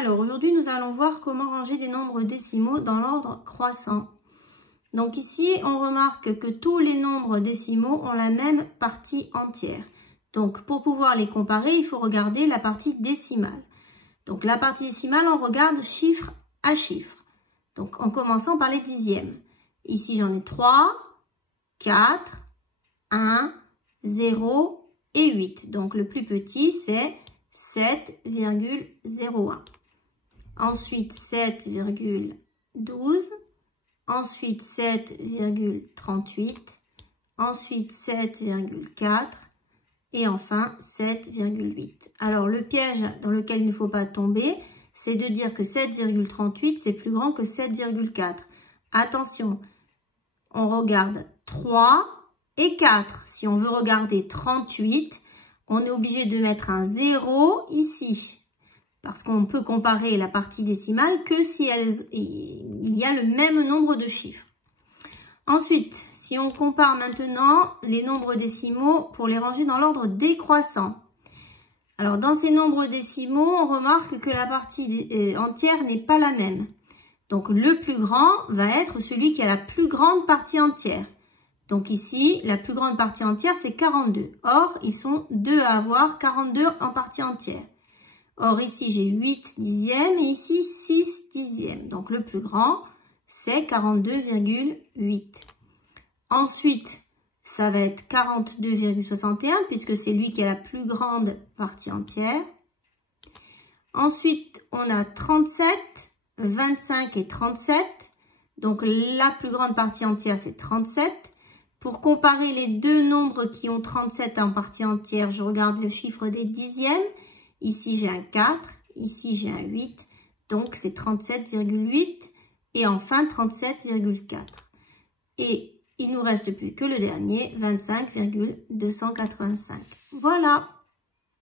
Alors aujourd'hui, nous allons voir comment ranger des nombres décimaux dans l'ordre croissant. Donc ici, on remarque que tous les nombres décimaux ont la même partie entière. Donc pour pouvoir les comparer, il faut regarder la partie décimale. Donc la partie décimale, on regarde chiffre à chiffre. Donc en commençant par les dixièmes. Ici, j'en ai 3, 4, 1, 0 et 8. Donc le plus petit, c'est 7,01. Ensuite 7,12. Ensuite 7,38. Ensuite 7,4. Et enfin 7,8. Alors le piège dans lequel il ne faut pas tomber, c'est de dire que 7,38 c'est plus grand que 7,4. Attention, on regarde 3 et 4. Si on veut regarder 38, on est obligé de mettre un 0 ici. Parce qu'on peut comparer la partie décimale que si il y a le même nombre de chiffres. Ensuite, si on compare maintenant les nombres décimaux pour les ranger dans l'ordre décroissant. Alors, dans ces nombres décimaux, on remarque que la partie entière n'est pas la même. Donc, le plus grand va être celui qui a la plus grande partie entière. Donc ici, la plus grande partie entière, c'est 42. Or, ils sont deux à avoir 42 en partie entière. Or, ici, j'ai 8 dixièmes et ici, 6 dixièmes. Donc, le plus grand, c'est 42,8. Ensuite, ça va être 42,61 puisque c'est lui qui a la plus grande partie entière. Ensuite, on a 37, 25 et 37. Donc, la plus grande partie entière, c'est 37. Pour comparer les deux nombres qui ont 37 en partie entière, je regarde le chiffre des dixièmes. Ici, j'ai un 4. Ici, j'ai un 8. Donc, c'est 37,8. Et enfin, 37,4. Et il ne nous reste plus que le dernier, 25,285. Voilà.